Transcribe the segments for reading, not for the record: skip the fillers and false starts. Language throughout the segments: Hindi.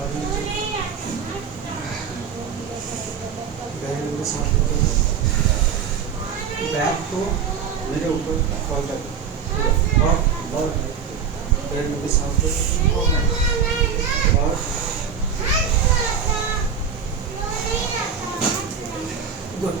और नीचे गहरे के साथ बैक को मेरे ऊपर फॉल कर और गहरे के साथ और गुड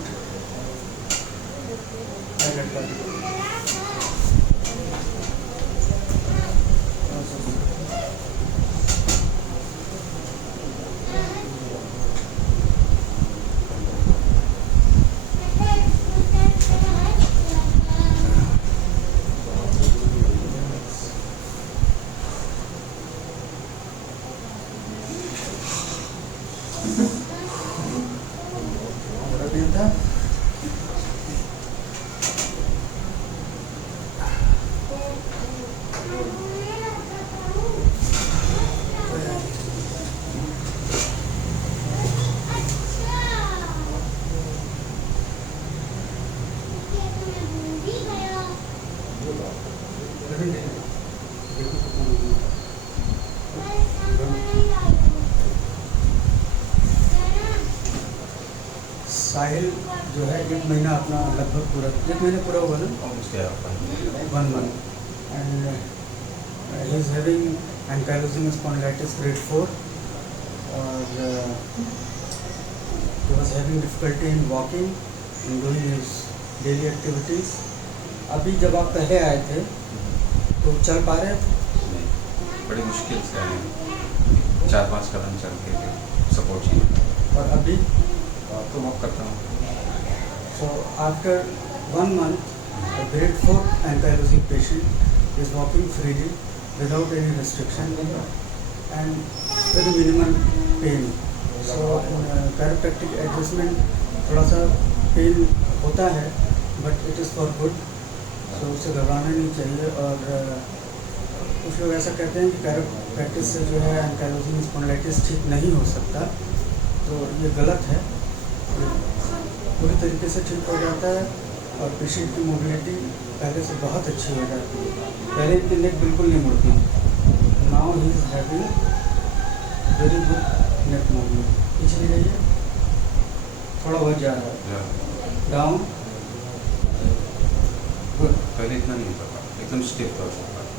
था। साहिल जो है 1 महीना अपना लगभग पूरा 1 महीना पूरा हुआ ना, 1 month, and he is having ankylosing spondylitis grade 4 और he was having difficulty in walking in doing his daily activities. अभी जब आप पहले आए थे तो चल पा रहे थे? नहीं, बड़ी मुश्किल से 4-5 कदम चल के सपोर्ट चाहिए। और अभी तो वॉक करता हूँ। So after 1 month, a grade 4 ankylosing patient is walking freely without any restriction and with minimal pain. So chiropractic adjustment थोड़ा सा पेन होता है but it is for good. So उससे घबराना नहीं चाहिए। और कुछ लोग ऐसा कहते हैं कि chiropractic से जो है ankylosing spondylitis ठीक नहीं हो सकता, तो ये गलत है। पूरी तरीके से ठीक हो जाता है और पेशेंट की मोबिलिटी पहले से बहुत अच्छी हो जाती है। पहले इनकी नेक बिल्कुल नहीं मुड़ती। Now he is having very good neck movement. पीछे जाइए, थोड़ा बहुत जा रहा है, डाउन, गुड। पहले इतना नहीं होता था, एकदम स्टिफ था,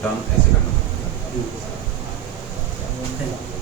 डाउन ऐसे करना पड़ता था। Thank you.